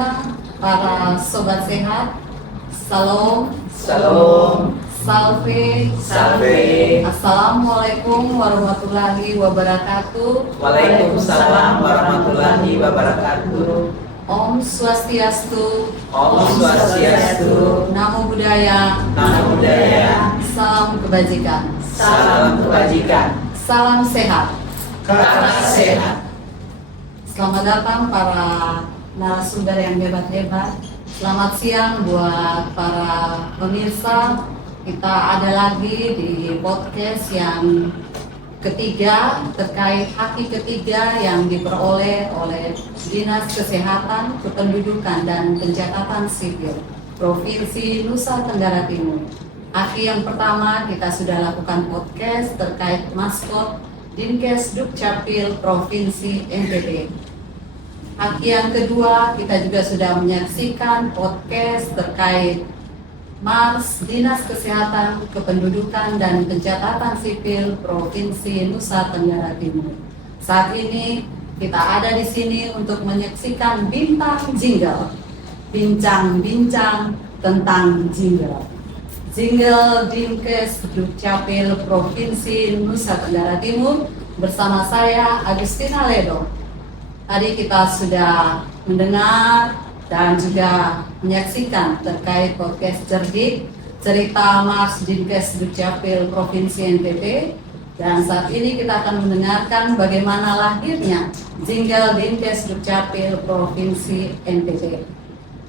siang para sobat sehat. Salam, Salam, salve, salve. Assalamualaikum warahmatullahi wabarakatuh. Waalaikumsalam warahmatullahi wabarakatuh. Om Swastiastu, Om Swastiastu. Namo Buddhaya, Namo Buddhaya. salam kebajikan, Salam kebajikan. salam sehat. Karena sehat. Selamat datang para narasumber yang hebat-hebat. Selamat siang buat para pemirsa. Kita ada lagi di podcast yang ketiga terkait haki ketiga yang diperoleh oleh Dinas Kesehatan, Kependudukan dan Pencatatan Sipil Provinsi Nusa Tenggara Timur. Haki yang pertama kita sudah lakukan podcast terkait maskot Dinkes Dukcapil Provinsi NTT. Haki yang kedua kita juga sudah menyaksikan podcast terkait Mars Dinas Kesehatan, Kependudukan dan Pencatatan Sipil Provinsi Nusa Tenggara Timur. Saat ini kita ada di sini untuk menyaksikan bintang jingle, bincang-bincang tentang jingle. Jingle Dinkes Dukcapil Provinsi Nusa Tenggara Timur bersama saya Agustina Ledo. Tadi kita sudah mendengar dan juga menyaksikan terkait podcast cerdik cerita Mars Dinkes Dukcapil Provinsi NTT, dan saat ini kita akan mendengarkan bagaimana lahirnya jingle Dinkes Dukcapil Provinsi NTT.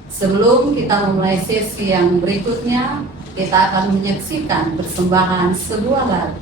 Sebelum kita memulai sesi yang berikutnya, kita akan menyaksikan persembahan sebuah lagu.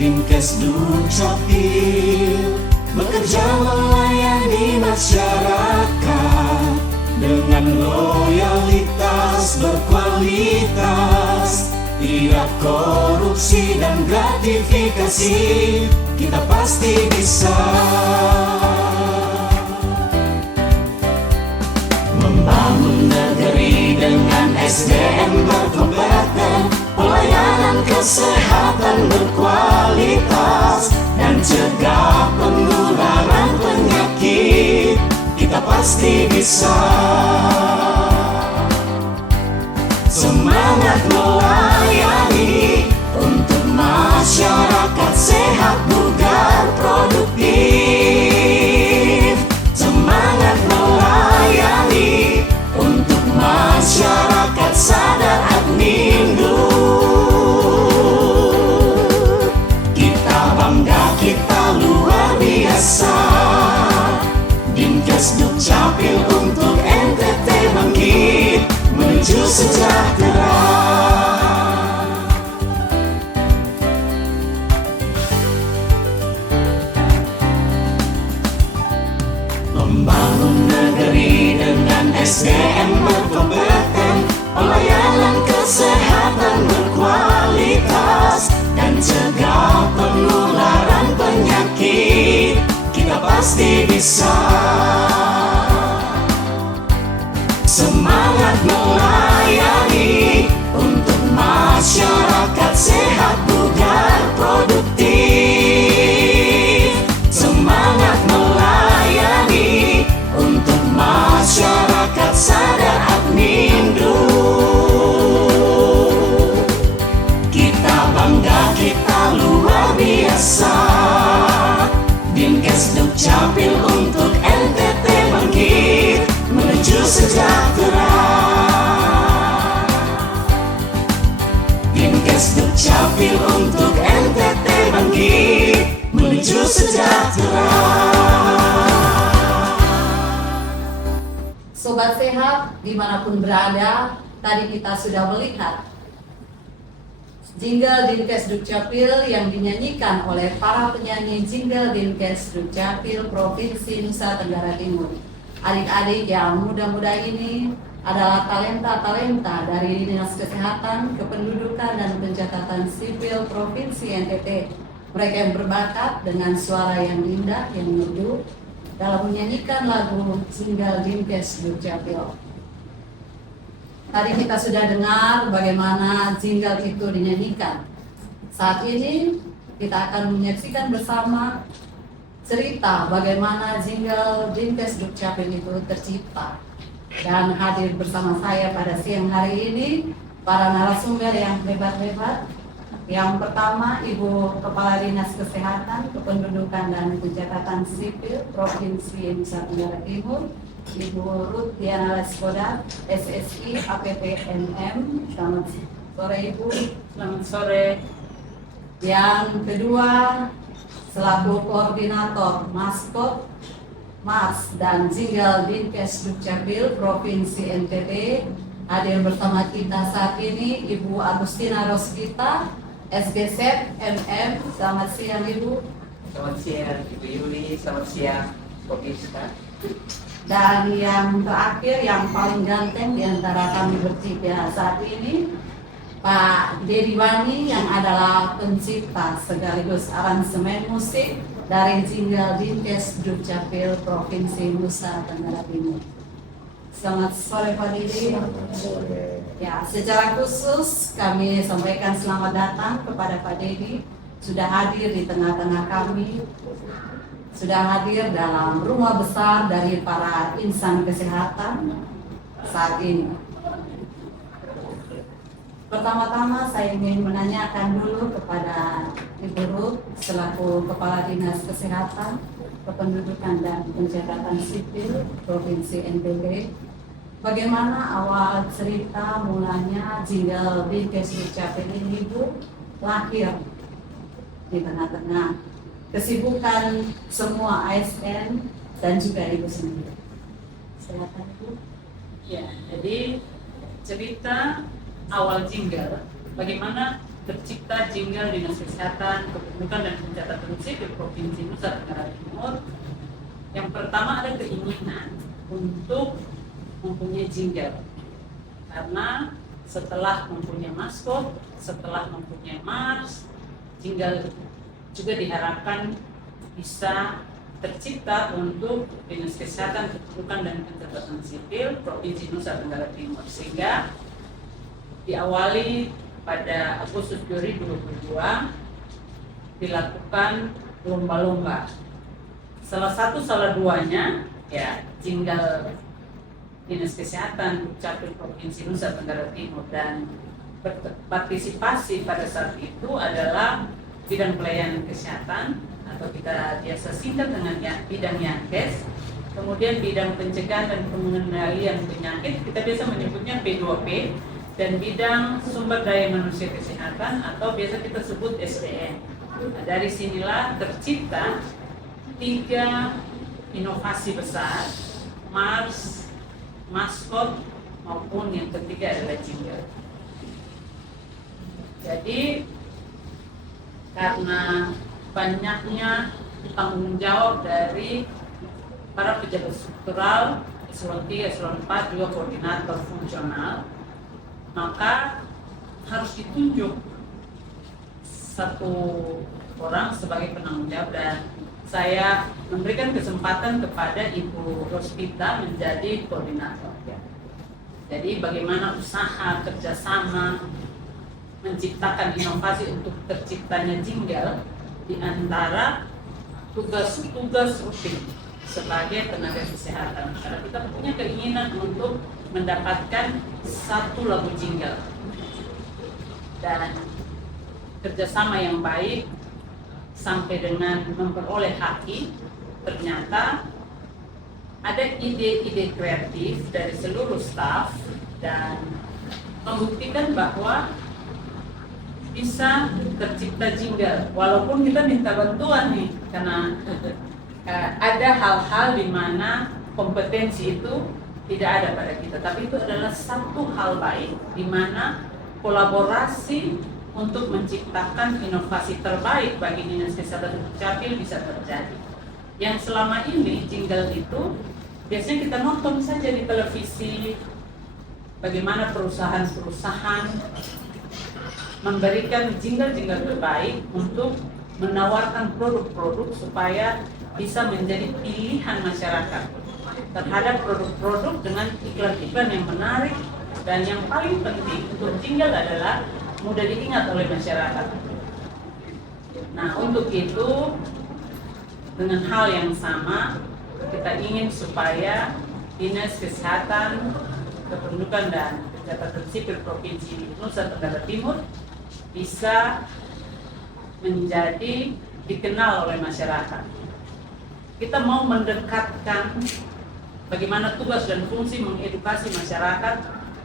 Dinkes Dukcapil bekerja melayani masyarakat dengan loyalitas berkualitas, tidak korupsi dan gratifikasi, kita pasti bisa membangun negeri dengan SDM berkompeten, pelayanan kesehatan berkualitas, dan cegah penularan penyakit, kita pasti bisa. Semangat melayani untuk masyarakat sehat, bugar, produktif. Semangat melayani untuk masyarakat sadar admindu. Kita luar biasa. Dinkes Dukcapil untuk NTT bangkit menuju sejahtera. Membangun negeri dengan SDM berkompeten, pelayanan kesehatan berkualitas, dan cegah penularan penyakit, kita pasti bisa. Semangat melayani untuk masyarakat sehat, bugar, produktif. Semangat melayani untuk masyarakat sadar admindu. Kita bangga, kita luar biasa. Dinkes Dukcapil untuk NTT bangkit menuju sejahtera. Dinkes Dukcapil untuk NTT bangkit menuju sejahtera. Sobat sehat dimanapun berada, tadi kita sudah melihat jingle Dinkes Dukcapil yang dinyanyikan oleh para penyanyi jingle Dinkes Dukcapil Provinsi Nusa Tenggara Timur. Adik-adik yang muda-muda ini adalah talenta-talenta dari Dinas Kesehatan, Kependudukan dan Pencatatan Sipil Provinsi NTT. Mereka yang berbakat dengan suara yang indah, yang merdu, dalam menyanyikan lagu Jingle Dinkes Dukcapil. Tadi kita sudah dengar bagaimana jingle itu dinyanyikan. Saat ini kita akan menyaksikan bersama cerita bagaimana jingle Dinkes Dukcapil itu tercipta. Dan hadir bersama saya pada siang hari ini para narasumber yang hebat-hebat. Yang pertama, Ibu Kepala Dinas Kesehatan, Kependudukan dan Pencatatan Sipil Provinsi Nusa Tenggara Timur, Ibu Ruth Diana Leskodat, SSI APPNM. Selamat sore Ibu. Selamat sore. Yang kedua, selaku Koordinator Maskot, Mars dan Jingle Dinkes Dukcapil Provinsi NTB, hadir bersama kita saat ini Ibu Agustina Rosvita, SGZ MM. Selamat siang Ibu. Selamat siang Ibu Yuli, selamat siang Kopiska. Dan yang terakhir, yang paling ganteng di antara kami bertiga saat ini, Pak Dedi Wani yang adalah pencipta sekaligus aransemen musik dari Jingle Dinkes Dukcapil Provinsi Nusa Tenggara Timur. Selamat sore Pak Dedi. Ya, secara khusus kami sampaikan selamat datang kepada Pak Dedi, sudah hadir di tengah-tengah kami, sudah hadir dalam rumah besar dari para insan kesehatan saat ini. Pertama-tama saya ingin menanyakan dulu kepada Ibu Ruth selaku Kepala Dinas Kesehatan, Kependudukan dan Pencatatan Sipil Provinsi NTB. Bagaimana awal cerita mulanya Jingle Dinkes Dukcapil ini Ibu lahir di tengah-tengah kesibukan semua ASN dan juga Ibu sendiri. Silakan Ibu. Ya, jadi cerita awal jingle, bagaimana tercipta Jingle Dinas Kesehatan, Kependudukan dan Pencatatan Sipil Provinsi Nusa Tenggara Timur. Yang pertama ada keinginan untuk mempunyai jingle, karena setelah mempunyai maskot, setelah mempunyai Mars, jingle juga diharapkan bisa tercipta untuk Dinas Kesehatan, Kependudukan dan Pencatatan Sipil Provinsi Nusa Tenggara Timur, sehingga diawali pada Agustus 2022 dilakukan lomba-lomba. Salah duanya ya jingle Dinas Kesehatan Dukcapil Provinsi Nusa Tenggara Timur, dan partisipasi pada saat itu adalah bidang pelayanan kesehatan atau kita biasa singkat dengan bidang Yankes, kemudian bidang pencegahan dan pengendalian penyakit kita biasa menyebutnya P2P, dan bidang sumber daya manusia kesehatan atau biasa kita sebut SDM. Nah, dari sinilah tercipta 3 inovasi besar, Mars, maskot, maupun yang ketiga adalah jingle. Jadi karena banyaknya tanggung jawab dari para pejabat struktural, eselon 3, eselon 4, juga koordinator fungsional, maka harus ditunjuk satu orang sebagai penanggung jawab, dan saya memberikan kesempatan kepada Ibu Rosvita menjadi koordinator. Jadi bagaimana usaha kerjasama menciptakan inovasi untuk terciptanya jingle di antara tugas-tugas rutin sebagai tenaga kesehatan. Karena kita punya keinginan untuk mendapatkan satu lagu jingle, dan kerjasama yang baik sampai dengan memperoleh haki. Ternyata ada ide-ide kreatif dari seluruh staf dan membuktikan bahwa bisa tercipta jingle, walaupun kita minta bantuan nih, karena ada hal-hal di mana kompetensi itu tidak ada pada kita, tapi itu adalah satu hal baik di mana kolaborasi untuk menciptakan inovasi terbaik bagi Dinas Kesehatan Dukcapil bisa terjadi. Yang selama ini jingle itu biasanya kita nonton saja di televisi, bagaimana perusahaan-perusahaan memberikan jingle-jingle terbaik untuk menawarkan produk-produk supaya bisa menjadi pilihan masyarakat terhadap produk-produk dengan iklan-iklan yang menarik, dan yang paling penting untuk jingle adalah mudah diingat oleh masyarakat. Nah, untuk itu dengan hal yang sama kita ingin supaya Dinas Kesehatan, Kependudukan dan Catatan Sipil Provinsi Nusa Tenggara Timur bisa menjadi dikenal oleh masyarakat. Kita mau mendekatkan bagaimana tugas dan fungsi mengedukasi masyarakat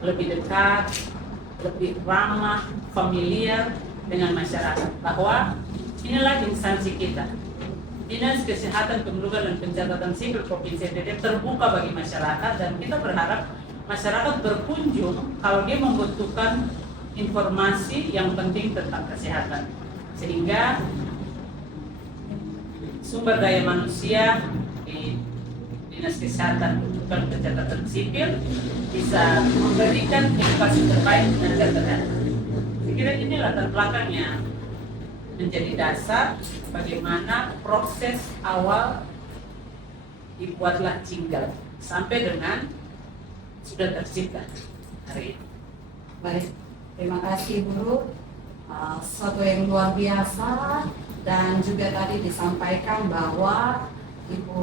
lebih dekat, lebih ramah, familiar dengan masyarakat, bahwa inilah instansi kita. Dinas Kesehatan, Kependudukan dan Pencatatan Sipil Provinsi NTT terbuka bagi masyarakat, dan kita berharap masyarakat berkunjung kalau dia membutuhkan informasi yang penting tentang kesehatan, sehingga sumber daya manusia di Dinas Kesehatan, Kependudukan dan Pencatatan Sipil bisa memberikan edukasi terbaik dan terbaik. Saya kira ini latar belakangnya menjadi dasar bagaimana proses awal dibuatlah jingle sampai dengan sudah tercipta hari ini. Baik, terima kasih Bu Ruth. Sesuatu yang luar biasa, dan juga tadi disampaikan bahwa Ibu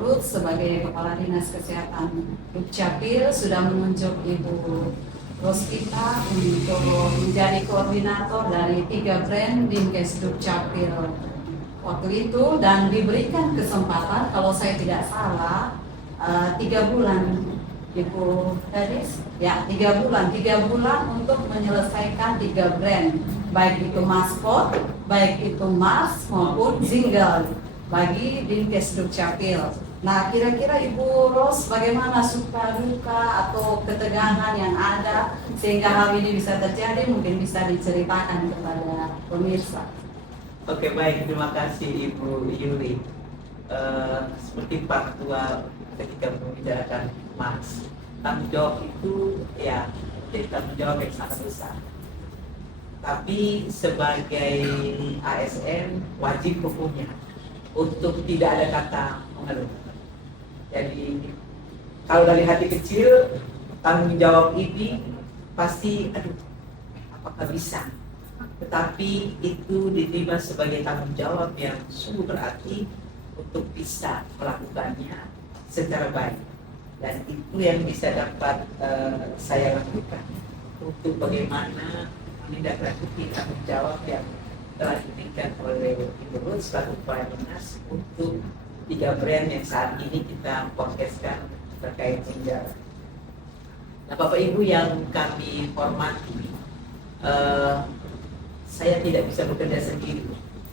Ruth sebagai Kepala Dinas Kesehatan Dukcapil sudah menunjuk Ibu Rospita untuk menjadi koordinator dari 3 brand Dinkes Dukcapil waktu itu, dan diberikan kesempatan kalau saya tidak salah 3 bulan Ibu Gadis, ya 3 bulan untuk menyelesaikan 3 brand, baik itu maskot, baik itu mask maupun jingle bagi Dinkes Dukcapil. Nah, kira-kira Ibu Ros bagaimana suka duka atau ketegangan yang ada sehingga hal ini bisa terjadi, mungkin bisa diceritakan kepada pemirsa. Oke, baik, terima kasih Ibu Yuli. Seperti faktual ketika membicarakan Mas, tanggung jawab itu ya jadi tanggung jawab yang sangat besar. Tapi sebagai ASN wajib hukumnya untuk tidak ada kata mengeluh. Jadi kalau dari hati kecil tanggung jawab ini pasti apakah bisa, tetapi itu diterima sebagai tanggung jawab yang sungguh berarti untuk bisa melakukannya secara baik, dan itu yang bisa dapat saya lakukan untuk bagaimana menindaklanjuti tanggung jawab yang telah diberikan oleh Ibu Ruth selaku Kepala Dinas untuk 3 brand yang saat ini kita podcastkan terkait jingle. Nah, Bapak Ibu yang kami hormati, saya tidak bisa bekerja sendiri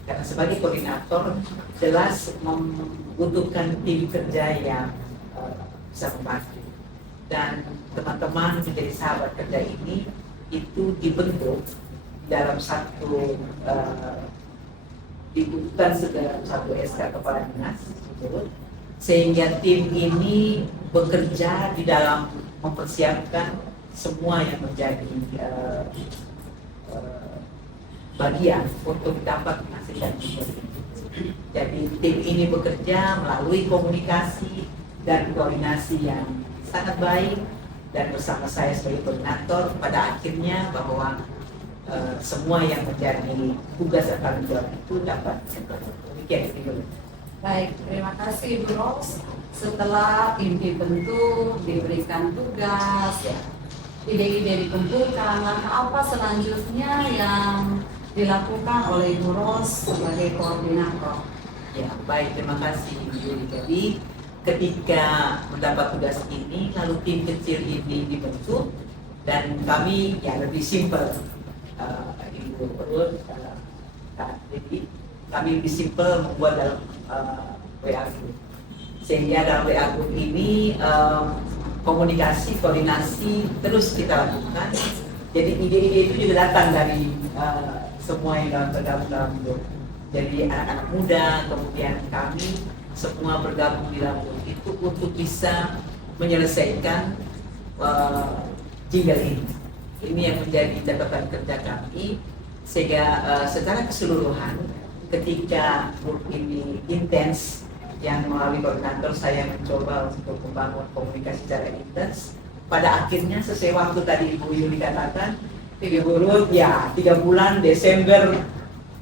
karena sebagai koordinator jelas membutuhkan tim kerja yang bisa membantu, dan teman-teman menjadi sahabat kerja ini itu dibentuk dalam satu dibutuhkan dalam satu SK Kepala Dinas, sehingga tim ini bekerja di dalam mempersiapkan semua yang menjadi bagian untuk dapat menghasilkan jingle. Jadi tim ini bekerja melalui komunikasi dan koordinasi yang sangat baik, dan bersama saya sebagai koordinator pada akhirnya bahwa semua yang menjadi tugas dan tanggung jawab itu dapat demikian itu. Baik, terima kasih Bu Ros. Setelah tim dibentuk, diberikan tugas, ya, ide-ide dikumpulkan, langkah apa selanjutnya yang dilakukan oleh Ibu Ros sebagai koordinator? Ya, baik, terima kasih Ibu Yuli. Jadi ketika mendapat tugas ini, lalu tim kecil ini dibentuk, dan kami ya lebih simpel, Ibu Ruth, jadi kami lebih simpel membuat dalam WA group, sehingga dalam WA group ini komunikasi, koordinasi terus kita lakukan. Jadi ide-ide itu juga datang dari semua yang tergabung dalam grup. Jadi anak-anak muda, kemudian kami semua bergabung di dalam grup itu untuk bisa menyelesaikan jingle ini. Ini yang menjadi catatan kerja kami, sehingga secara keseluruhan ketika grup ini intens yang melalui koordinator saya mencoba untuk membangun komunikasi secara intens. Pada akhirnya sesuai waktu tadi Ibu Yuli katakan, Ibu Ruth ya 3 bulan Desember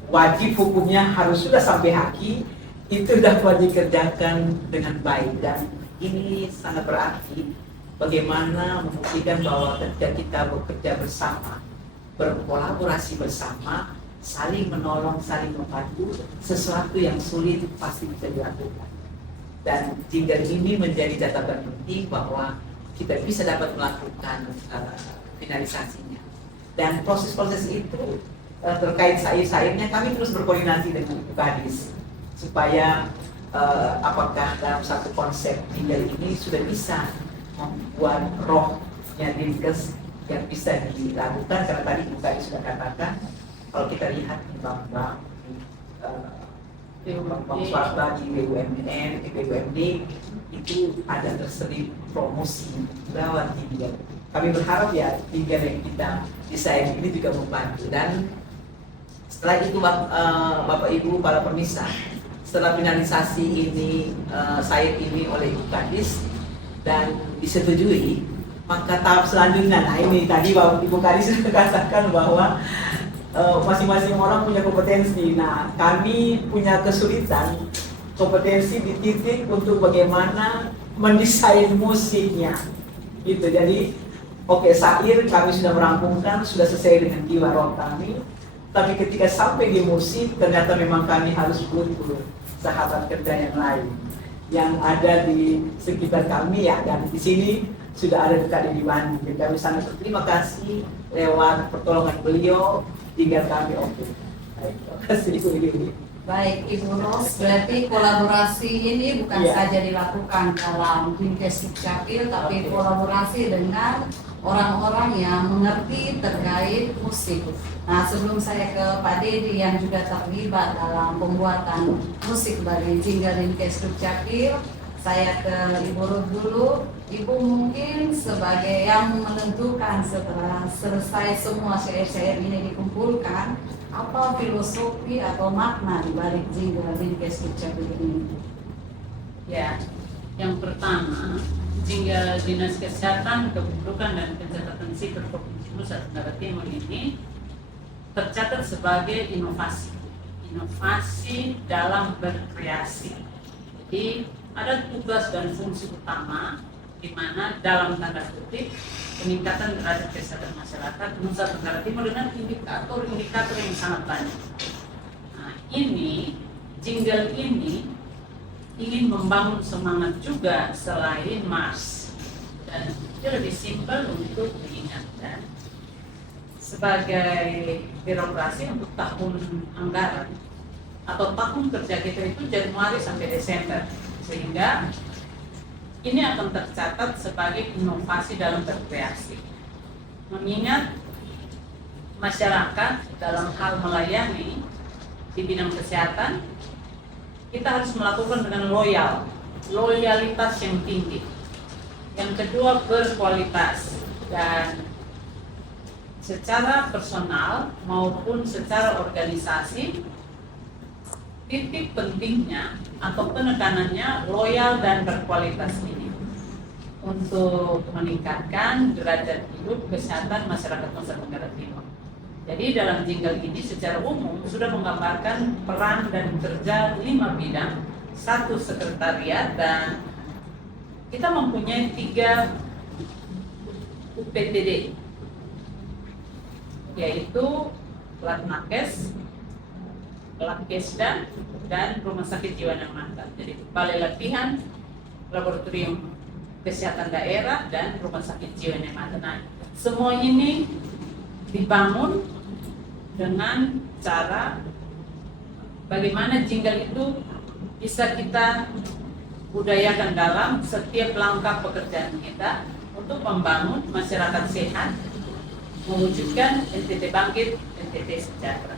wajib hukumnya harus sudah sampai haki, itu dapat dikerjakan dengan baik. Dan ini sangat berarti bagaimana membuktikan bahwa ketika kita bekerja bersama, berkolaborasi bersama, saling menolong, saling membantu, sesuatu yang sulit pasti bisa dilakukan. Dan jingga ini menjadi catatan penting bahwa kita bisa dapat melakukan finalisasinya. Dan proses-proses itu terkait sair-sairnya kami terus berkoordinasi dengan Ibu Kadis supaya apakah dalam satu konsep jingga ini sudah bisa membuat rohnya Dinkes yang bisa dilakukan, karena tadi Ibu Kadis sudah katakan kalau kita lihat di bank-bank swasta, di BUMN, di BUMD itu ada terselip promosi lewat jingga. Kami berharap ya jingga yang kita desain ini juga membantu. Dan setelah itu Bapak Ibu para pemirsa, setelah finalisasi ini sair ini oleh Ibu Kadis dan disetujui, maka tahap selanjutnya, nah ini tadi Ibu Kadis sudah katakan bahwa masing-masing orang punya kompetensi. Nah, kami punya kesulitan kompetensi di titik untuk bagaimana mendesain musiknya, gitu. Jadi, oke, sair kami sudah merampungkan, sudah selesai dengan jiwa roh kami. Tapi ketika sampai di musik, ternyata memang kami harus butuh sahabat kerja yang lain yang ada di sekitar kami ya. Dan di sini sudah ada Kak Didi Bandi. Jadi kami sangat berterima kasih lewat pertolongan beliau hingga kami oke. Baik, terima kasih Ibu Yuli. Baik Ibu Ros, berarti kolaborasi ini bukan saja dilakukan dalam Dinkes Dukcapil, tapi kolaborasi dengan orang-orang yang mengerti terkait musik. Nah, sebelum saya ke Pak Dedi yang juga terlibat dalam pembuatan musik bagi jingga Dinkes Dukcapil, saya ke Ibu Ruth dulu. Ibu mungkin sebagai yang menentukan setelah selesai semua syair-syair ini dikumpulkan, apa filosofi atau makna di balik jingga Dinkes Dukcapil ini? Ya, yang pertama, jingga Dinas Kesehatan, Kependudukan dan Pencatatan Sipil Provinsi Nusa Tenggara Timur ini tercatat sebagai inovasi dalam berkreasi. Jadi ada tugas dan fungsi utama di mana dalam tanda kutip peningkatan derajat kesehatan masyarakat Nusa Tenggara Timur dengan indikator-indikator yang sangat banyak. Nah, ini jingle ini ingin membangun semangat juga selain Mars, dan itu lebih simpel untuk diingatkan sebagai birokrasi untuk tahun anggaran atau tahun kerja kita itu Januari sampai Desember, sehingga ini akan tercatat sebagai inovasi dalam berkreasi. Mengingat masyarakat dalam hal melayani di bidang kesehatan, kita harus melakukan dengan loyalitas yang tinggi. Yang kedua, berkualitas, dan secara personal maupun secara organisasi, titik pentingnya atau penekanannya loyal dan berkualitas ini untuk meningkatkan derajat hidup kesehatan masyarakat Nusa Tenggara Timur. Jadi dalam jingle ini secara umum sudah menggambarkan peran dan kerja 5 bidang, 1 sekretariat, dan kita mempunyai 3 UPTD, yaitu Latnakes, Labkesda, dan Rumah Sakit Jiwa dan Mata. Jadi balai latihan, laboratorium kesehatan daerah, dan Rumah Sakit Jiwa dan Mata. Nah, semua ini dibangun dengan cara bagaimana jingle itu bisa kita budayakan dalam setiap langkah pekerjaan kita untuk membangun masyarakat sehat, mewujudkan NTT bangkit, NTT sejahtera.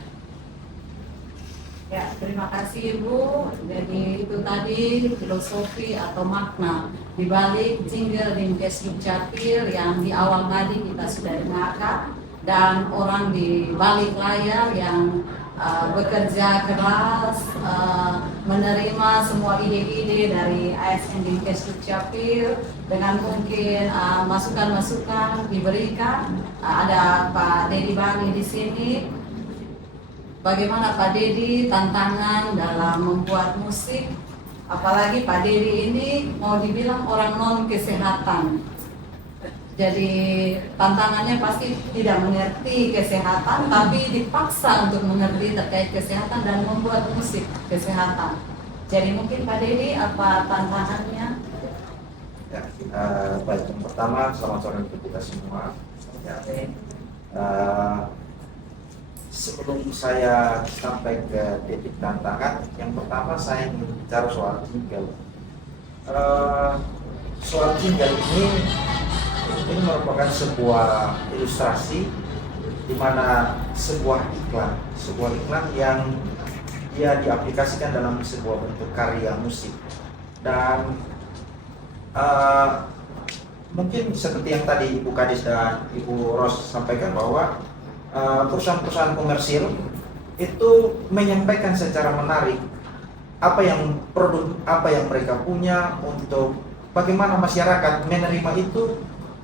Ya, terima kasih Ibu. Jadi itu tadi filosofi atau makna di balik jingle Dinkes Dukcapil yang di awal tadi kita sudah dengarkan. dan orang di balik layar yang bekerja keras, menerima semua ide-ide dari ASN Dinkes Dukcapil dengan mungkin masukan-masukan diberikan. Ada Pak Dedi Bani di sini. Bagaimana Pak Dedi tantangan dalam membuat musik, apalagi Pak Dedi ini mau dibilang orang non kesehatan. Jadi tantangannya pasti tidak mengerti kesehatan, tapi dipaksa untuk mengerti terkait kesehatan dan membuat musik kesehatan. Jadi mungkin Pak Dedi apa tantangannya? Ya, baik. Yang pertama, selamat sore untuk kita semua. Ya, sebelum saya sampai ke titik tantangan, yang pertama saya ingin bicara soal jingle. Soal jingle ini merupakan sebuah ilustrasi di mana sebuah iklan yang dia diaplikasikan dalam sebuah bentuk karya musik. Dan mungkin seperti yang tadi Ibu Kadis dan Ibu Ros sampaikan bahwa perusahaan-perusahaan komersil itu menyampaikan secara menarik produk apa yang mereka punya, untuk bagaimana masyarakat menerima itu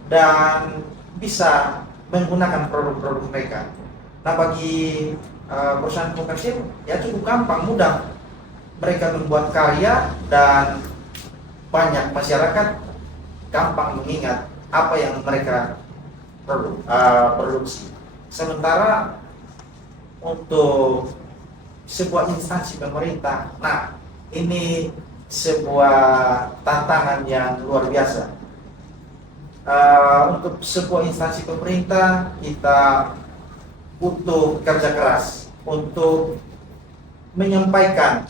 dan bisa menggunakan produk-produk mereka. Nah, bagi perusahaan komersil ya cukup gampang, mudah mereka membuat karya dan banyak masyarakat gampang mengingat apa yang mereka produksi. Sementara untuk sebuah instansi pemerintah, nah ini sebuah tantangan yang luar biasa. Untuk sebuah instansi pemerintah kita butuh kerja keras untuk menyampaikan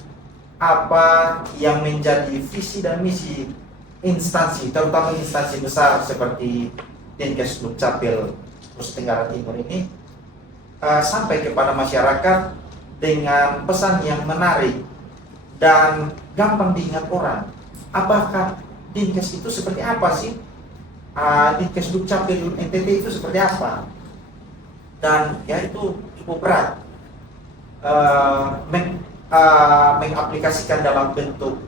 apa yang menjadi visi dan misi instansi, terutama instansi besar seperti Dinkes Dukcapil Nusa Tenggara Timur ini, sampai kepada masyarakat dengan pesan yang menarik dan gampang diingat orang. Apakah Dinkes itu seperti apa sih? Dinkes Dukcapil NTT itu seperti apa? Dan ya itu cukup berat mengaplikasikan dalam bentuk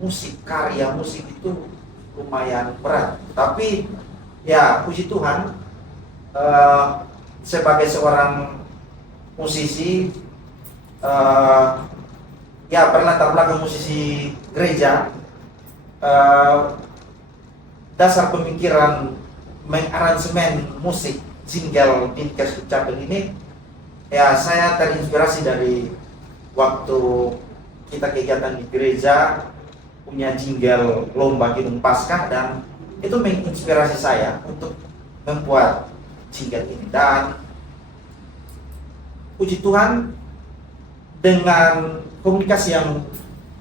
musik, karya musik itu lumayan berat. Tapi ya puji Tuhan, sebagai seorang musisi, ya berlatar belakang musisi gereja, dasar pemikiran mengaransemen musik jingle Dinkes Dukcapil ini, ya saya terinspirasi dari waktu kita kegiatan di gereja punya jingle lomba Kidung Paskah, dan itu menginspirasi saya untuk membuat jingle ini. Dan puji Tuhan, dengan komunikasi yang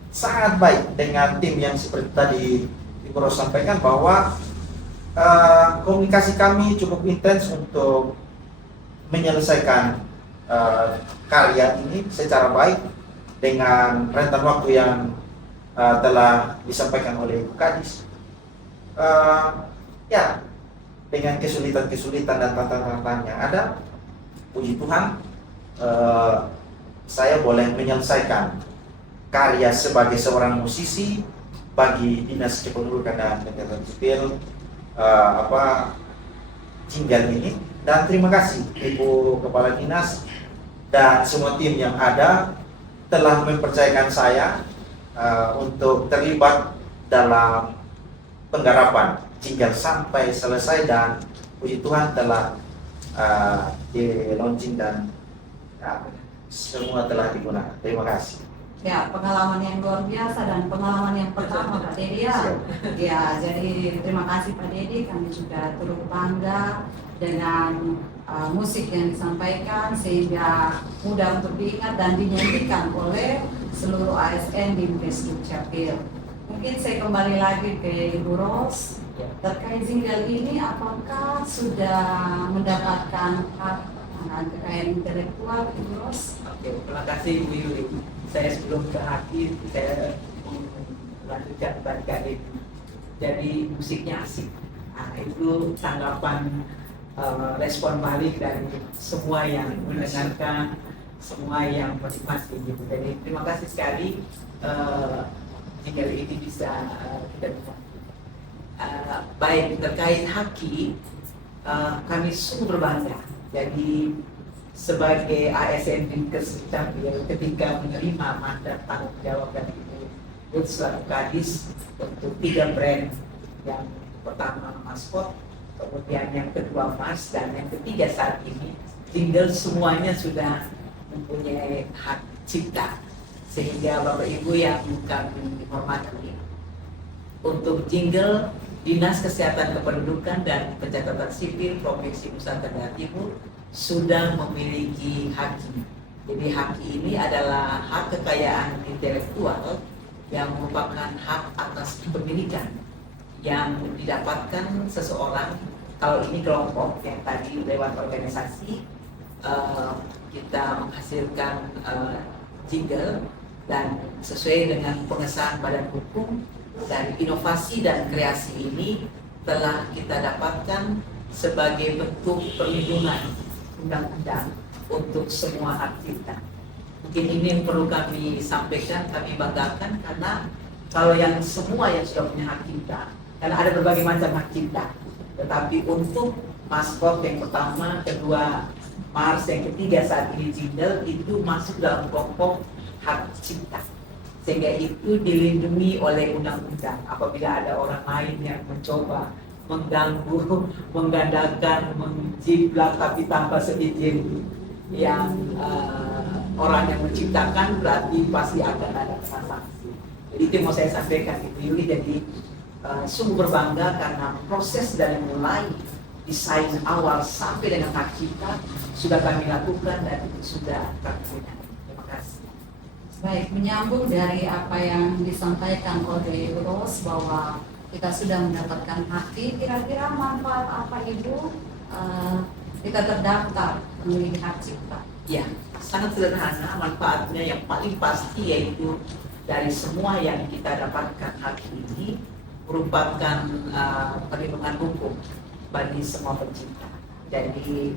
sangat baik dengan tim yang seperti tadi Ibu Ros sampaikan, bahwa komunikasi kami cukup intens untuk menyelesaikan karya ini secara baik dengan rentan waktu yang telah disampaikan oleh Ibu Kadis. Ya, dengan kesulitan-kesulitan dan tantangan yang ada, puji Tuhan, saya boleh menyelesaikan karya sebagai seorang musisi bagi Dinas Kependudukan dan Catatan Sipil, jingle ini. Dan terima kasih Ibu Kepala Dinas dan semua tim yang ada telah mempercayakan saya untuk terlibat dalam penggarapan jingle sampai selesai, dan puji Tuhan telah di launching dan semua telah digunakan. Terima kasih. Ya, pengalaman yang luar biasa dan pengalaman yang pertama Pak Dedi ya. Ya, jadi terima kasih Pak Dedi, kami juga turut bangga dengan musik yang disampaikan sehingga mudah untuk diingat dan dinyanyikan oleh seluruh ASN Dinkes Dukcapil. Mungkin saya kembali lagi ke Ibu Ros terkait jingle ini, apakah sudah mendapatkan hak kekayaan intelektual Ibu Ros? Oke, terima kasih Ibu Yuli. Saya sebelum ke akhir, saya melanjutkan balik ini. Jadi musiknya asik. Nah, itu tanggapan respon balik dari semua yang mendengarkan, semua yang menikmati gitu. Jadi terima kasih sekali jika ini bisa kita buka. Baik terkait haki, kami sungguh berbangga. Jadi sebagai ASN Dinkes Capil ketika menerima mandat tanggung jawab dari Ibu Ruth selaku Kadis untuk 3 brand, yang pertama Maskot, kemudian yang kedua Mas, dan yang ketiga saat ini jingle, semuanya sudah mempunyai hak cipta. Sehingga Bapak Ibu yang kami hormati, untuk jingle Dinas Kesehatan Kependudukan dan Pencatatan Sipil Provinsi Nusa Tenggara Timur sudah memiliki haki. Jadi haki ini adalah hak kekayaan intelektual yang merupakan hak atas kepemilikan yang didapatkan seseorang. Kalau ini kelompok yang tadi lewat organisasi kita menghasilkan jingle, dan sesuai dengan pengesahan Badan Hukum dan inovasi dan kreasi ini telah kita dapatkan sebagai bentuk perlindungan undang-undang untuk semua hak cipta. Mungkin ini yang perlu kami sampaikan, kami banggakan, karena kalau yang semua yang sudah punya hak cipta, karena ada berbagai macam hak cipta, tetapi untuk Maskot yang pertama, kedua Mars, yang ketiga saat ini jingle, itu masuk dalam kelompok hak cipta, sehingga itu dilindungi oleh undang-undang. Apabila ada orang lain yang mencoba mengganggu, menggandakan, menjiplak tapi tanpa seizin yang orang yang menciptakan, berarti pasti akan ada sanksi. Jadi itu yang mau saya sampaikan Ibu Yuli. Jadi sungguh berbangga karena proses dari mulai desain awal sampai dengan hak cipta sudah kami lakukan dan itu sudah kami punya. Terima kasih. Baik, menyambung dari apa yang disampaikan oleh Ros bahwa kita sudah mendapatkan haki, kira-kira manfaat apa Ibu kita terdaftar memiliki hak cipta? Ya, sangat sederhana. Manfaatnya yang paling pasti yaitu dari semua yang kita dapatkan haki ini merupakan perlindungan hukum bagi semua pencipta. Jadi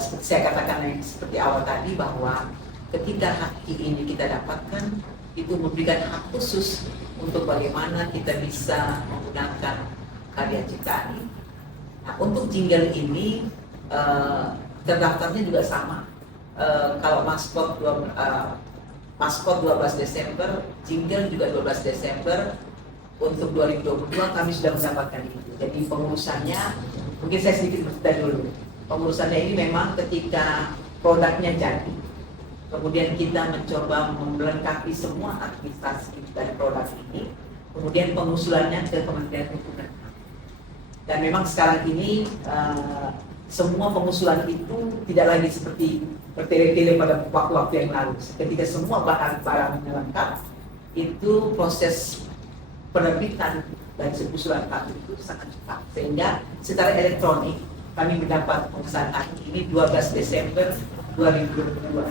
seperti saya katakan seperti awal tadi, bahwa ketika haki ini kita dapatkan, itu memberikan hak khusus untuk bagaimana kita bisa menggunakan karya cipta ini. Nah, untuk jingle ini terdaftarnya juga sama. Kalau Maskot 12 Desember, jingle juga 12 Desember. Untuk 2022 kami sudah mendapatkan itu. Jadi pengurusannya, mungkin saya sedikit bercerita dulu. Pengurusannya ini memang ketika produknya jadi, kemudian kita mencoba melengkapi semua administrasi dari produk ini, kemudian pengusulannya ke Kementerian Hukum dan HAM. Dan memang sekarang ini semua pengusulan itu tidak lagi seperti bertele-tele pada waktu-waktu yang lalu. Ketika semua barang-barangnya lengkap, itu proses penerbitan dan pengusulan hak itu sangat cepat. Sehingga secara elektronik kami mendapat pengesahan hak ini 12 Desember 2022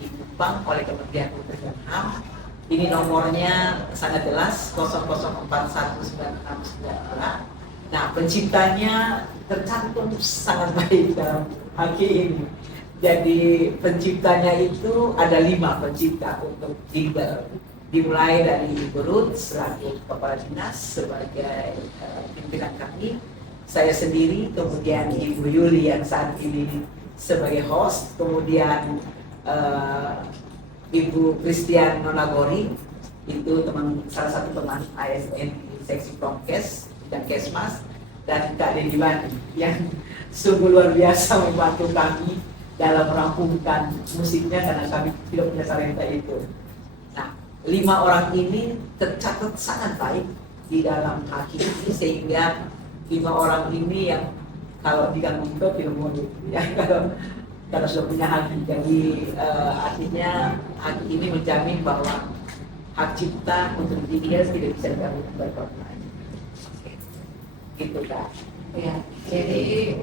di Kupang oleh Kementerian Hukum dan HAM. Ini nomornya sangat jelas 00419692. Nah, penciptanya tercantum sangat baik dalam hak ini. Jadi penciptanya itu ada 5 pencipta untuk jingle. Dimulai dari Ibu Ruth selaku Kepala Dinas sebagai pimpinan kami, saya sendiri, kemudian Ibu Yuli yang saat ini sebagai host, kemudian Ibu Christian Nonagori, itu salah satu teman ASN di seksi Promkes dan Kesmas, dan Kak Dedi Bani yang sungguh luar biasa membantu kami dalam merampungkan musiknya karena kami tidak punya talenta itu. Nah, 5 orang ini tercatat sangat baik di dalam haki ini, sehingga 5 orang ini yang kalau diganggu itu film ya kalau sudah punya haki. Jadi artinya haki ini menjamin bahwa hak cipta untuk dirinya tidak bisa diganggu oleh orang lain. Gitu Kak. Ya. Jadi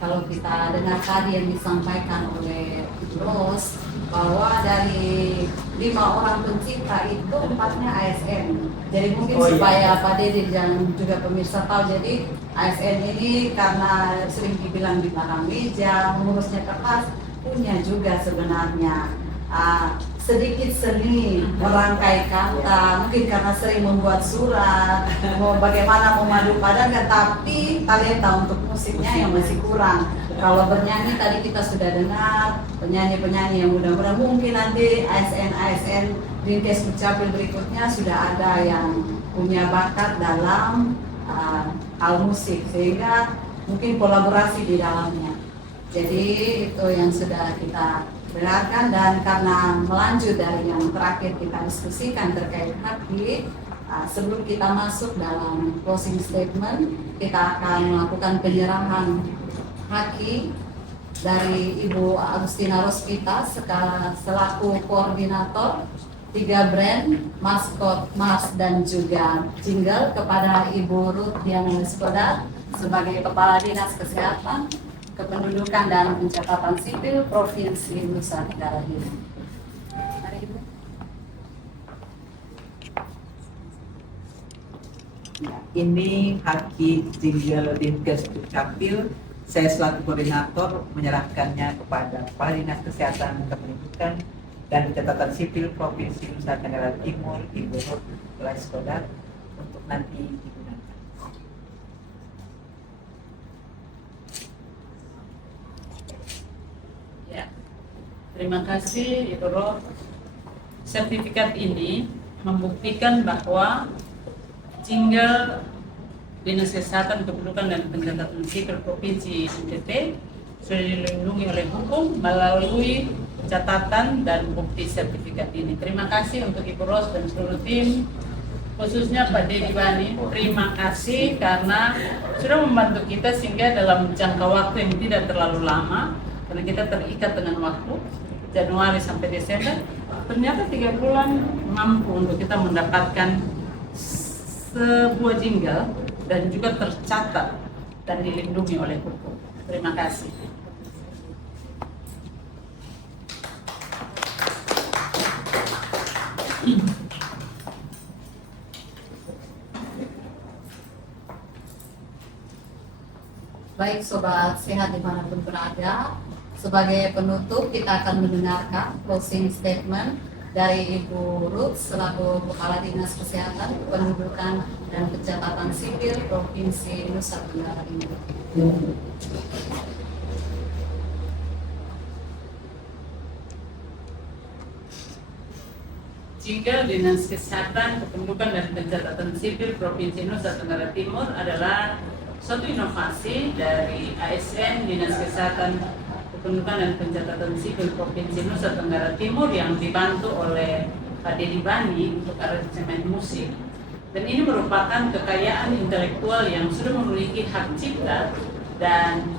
kalau kita dengar tadi yang disampaikan oleh Ros bahwa dari 5 orang pencipta itu 4-nya ASN. Jadi mungkin Oh, iya. supaya Pak Dede dan juga pemirsa tahu, jadi ASN ini karena sering dibilang di belakang meja, mengurusnya kertas, punya juga sebenarnya sedikit seni merangkai kata, mungkin karena sering membuat surat, mau bagaimana memadu padankan, tapi talenta untuk musiknya yang masih kurang. Kalau bernyanyi tadi kita sudah dengar penyanyi-penyanyi yang muda-muda, mungkin nanti ASN Dinkes Dukcapil berikutnya sudah ada yang punya bakat dalam hal musik, sehingga mungkin kolaborasi di dalamnya. Jadi itu yang sudah kita dengarkan, dan karena melanjut dari yang terakhir kita diskusikan terkait haki, sebelum kita masuk dalam closing statement, kita akan melakukan penyerahan haki dari Ibu Agustina Rospita selaku koordinator 3 brand, maskot, mas, dan juga jingle kepada Ibu Ruth Diana Skoda sebagai Kepala Dinas Kesehatan, Kependudukan dan Pencatatan Sipil Provinsi Nusa Tenggara Timur. Mari, Ibu. Ini haki jingle Dinkes Dukcapil. Saya selaku koordinator menyerahkannya kepada Kepala Dinas Kesehatan, Kependudukan dan Pencatatan Sipil Provinsi Nusa Tenggara Timur, Ibu Ruth Diana Skoda, untuk nanti digunakan. Ya, terima kasih Ibu Roh. Sertifikat ini membuktikan bahwa jingle Dinas Kesehatan, Kependudukan dan Pencatatan Sipil Provinsi NTT sudah dilindungi oleh hukum melalui catatan dan bukti sertifikat ini. Terima kasih untuk Ibu Ros dan seluruh tim, khususnya Pak Dedi Bani. Terima kasih karena sudah membantu kita sehingga dalam jangka waktu yang tidak terlalu lama, karena kita terikat dengan waktu Januari sampai Desember, ternyata 3 bulan mampu untuk kita mendapatkan sebuah jingle dan juga tercatat dan dilindungi oleh hukum. Terima kasih. Baik Sobat Sehat dimanapun berada, sebagai penutup kita akan mendengarkan closing statement dari Ibu Ruth selaku Kepala Dinas Kesehatan, Kependudukan dan Pencatatan Sipil Provinsi Nusa Tenggara Timur. Jingle Dinas Kesehatan, Kependudukan dan Pencatatan Sipil Provinsi Nusa Tenggara Timur adalah suatu inovasi dari ASN Dinas Kesehatan, Kependudukan dan Pencatatan Sipil Provinsi Nusa Tenggara Timur yang dibantu oleh Pak Dedi Bani untuk aransemen musik. Dan ini merupakan kekayaan intelektual yang sudah memiliki hak cipta, dan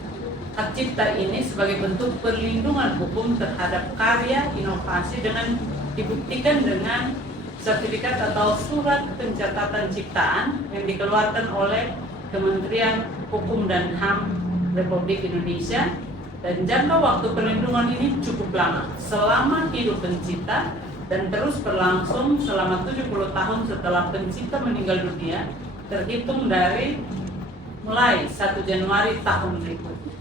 hak cipta ini sebagai bentuk perlindungan hukum terhadap karya inovasi dengan dibuktikan dengan sertifikat atau surat pencatatan ciptaan yang dikeluarkan oleh Kementerian Hukum dan HAM Republik Indonesia, dan jangka waktu perlindungan ini cukup lama, selama hidup pencipta, dan terus berlangsung selama 70 tahun setelah pencipta meninggal dunia, terhitung dari mulai 1 Januari tahun berikutnya.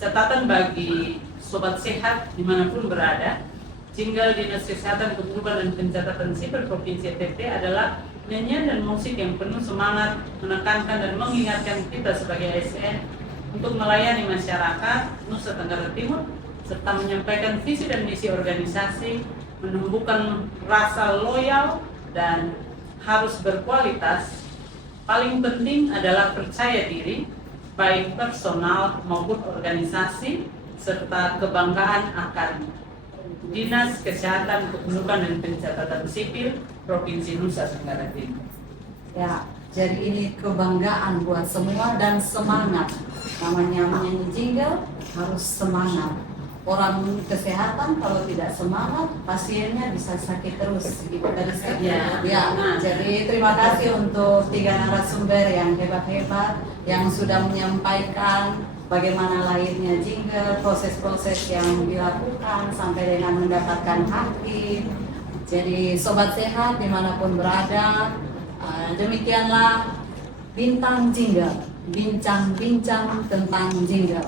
Catatan bagi Sobat Sehat dimanapun berada, jingle Dinas Kesehatan, Kependudukan dan Pencatatan Sipil Provinsi NTT adalah nyanyian dan musik yang penuh semangat, menekankan dan mengingatkan kita sebagai ASN untuk melayani masyarakat Nusa Tenggara Timur, serta menyampaikan visi dan misi organisasi, menumbuhkan rasa loyal dan harus berkualitas. Paling penting adalah percaya diri, baik personal maupun organisasi, serta kebanggaan akan Dinas Kesehatan, Kependudukan dan Pencatatan Sipil Provinsi Nusa Tenggara Timur. Ya, jadi ini kebanggaan buat semua dan semangat. Namanya menyanyi jingle harus semangat. orang kesehatan kalau tidak semangat pasiennya bisa sakit terus gitu dari Ya. ya. Jadi terima kasih untuk 3 narasumber yang hebat-hebat yang sudah menyampaikan bagaimana lahirnya jingle, proses-proses yang dilakukan sampai dengan mendapatkan hakim. Jadi sobat sehat dimanapun berada, demikianlah Bintang Jingle, bincang-bincang tentang jingle.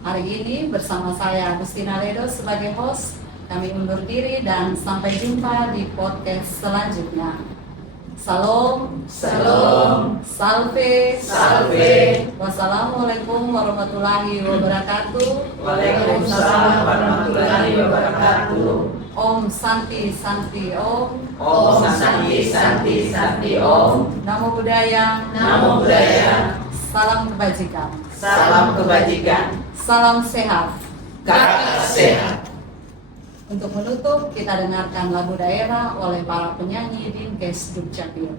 Hari ini bersama saya Agustina Ledo sebagai host, kami undur diri dan sampai jumpa di podcast selanjutnya. Salam, Salam. salve, Salve. Wassalamualaikum warahmatullahi wabarakatuh. Waalaikumsalam warahmatullahi wabarakatuh. Om Santi Santi Om. Om Santi Santi Santi Om. Namo Buddhaya. Namo Buddhaya. Salam kebajikan. Salam kebajikan. Salam sehat. Kakak sehat. Untuk menutup, kita dengarkan lagu daerah oleh para penyanyi Dinkes Dukcapil.